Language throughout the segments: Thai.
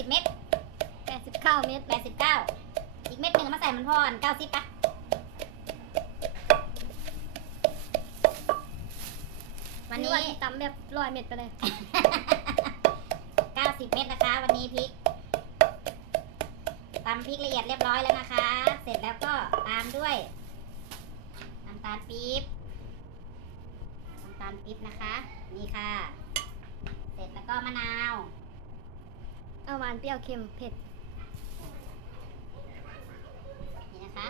สิบเม็ดแปดสิบเก้าเมตรแปดสิบเก้าอีกเม็ดหนึ่งเอามาใส่มันพออันเก้าสิบปะวันนี้หรือาตำแบบร้อยเมตรไปเลยเก้าสิบเม็ดนะคะ วันนี้พริกตำพริกละเอียดเรียบร้อยแล้วนะคะ เสร็จแล้วก็ตามด้วยน้ำตาลปี๊บน้ำตาลปี๊บนะคะ นี่ค่ะ เสร็จแล้วก็มะนาว เอาหวานเปรี้ยวเค็มเผ็ดนี่นะคะ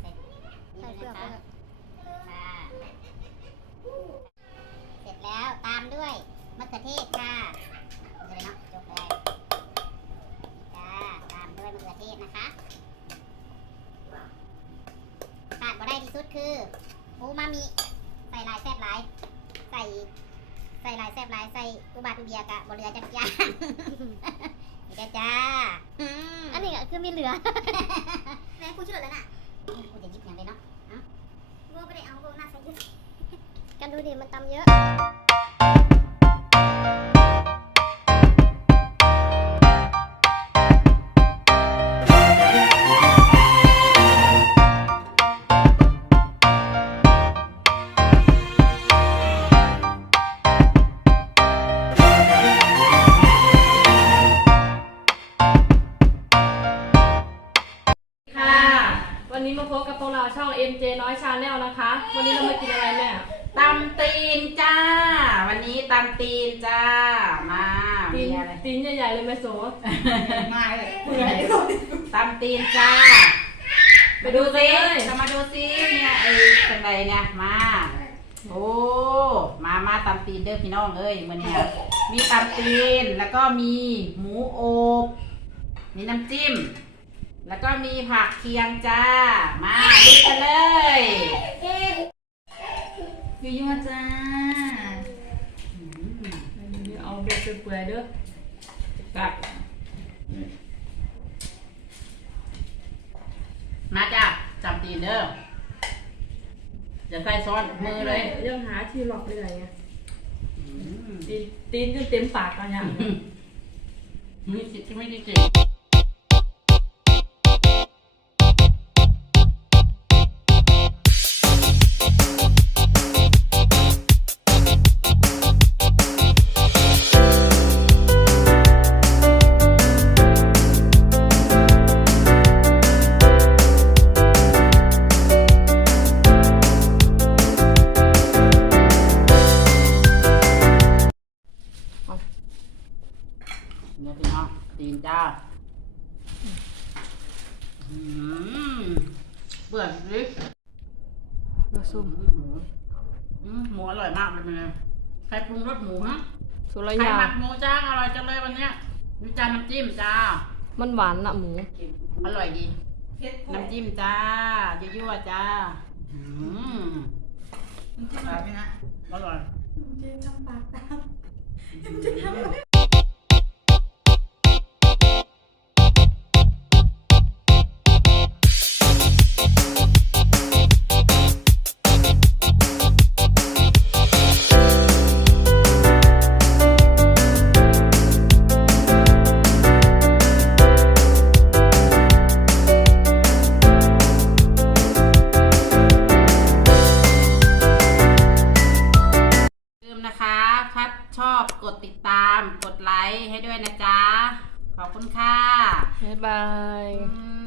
เสร็จนี่ใส่เลเปลืยอกนะไปคะเลยค่ะ เสร็จแล้วตามด้วยมะเขือเทศค่ะเลยเนาะจบเลยจ้าตามด้วยมะเขือเทศนะคะขาดบ่ได้ที่สุดคืออูมามิใส่หลายแซ่บหลาย ใส่ใส่หลายแซ่บหลายใส่อุบาทอุเบียกะบ่เหลือจักอย่างนี่เด้อจ้าอืมอันนี้ก็คือมีเหลือแม่กูเชื่อแล้วน่ะกูจะหยิบอย่างเลยเนาะเอ้ากูไม่ได้เอากูน่าใส่เยอะกันดูดิมันตำเยอะค่ะ บกับพวกเราช่อง MJ น้อยชาแนลนะคะ วันนี้เรามากินอะไรแม่ตำตีนจ้า วันนี้ตำตีนจ้า มาตีมีนอะไรตีนใหญ่ๆเลยแม่โสมาเลยตำตีนจ้า ไปดูซิจะมาดูซิเนี่ยไอ้เป็นไรเนี่ย มา โอ้ มามาตำตีนเด้อพี่น้องเอ้ยมันเนี่ยมีตำตีนแล้วก็มีหมูอบ มีน้ำจิ้ม แล้วก็มีผักเคียงจ้า มาดูกันเลยยั่วๆจ้าอืมเอาเบ็ดเปื่อยๆเด้อครับมาจ้ะจำตีนเด้อจะใส่ซ้อนมือเลยยังหาที่หลอกได้ไงอืมตีนตีนจนเต็มปากแล้วเนี่ยไม่จิตไม่ได้จิต ตีนจ้าอืมเบื่อสิมาซุ่มหมูอืมหมูอร่อยมากเลยมันใครปรุงรสหมูฮะสุรใครยาหมักหมูจ้าอร่อยจังเลยวันเนี้ยมีจานน้ำจิ้มจ้า มันหวานละหมู อร่อยดี น้ำจิ้มจ้ายั่วๆจ้าอืมน้ำจิ้มอร่อยไหมนะอร่อยลื ชอบกดติดตามกดไลค์ให้ด้วยนะจ๊ะ ขอบคุณค่ะ บ๊ายบายอืม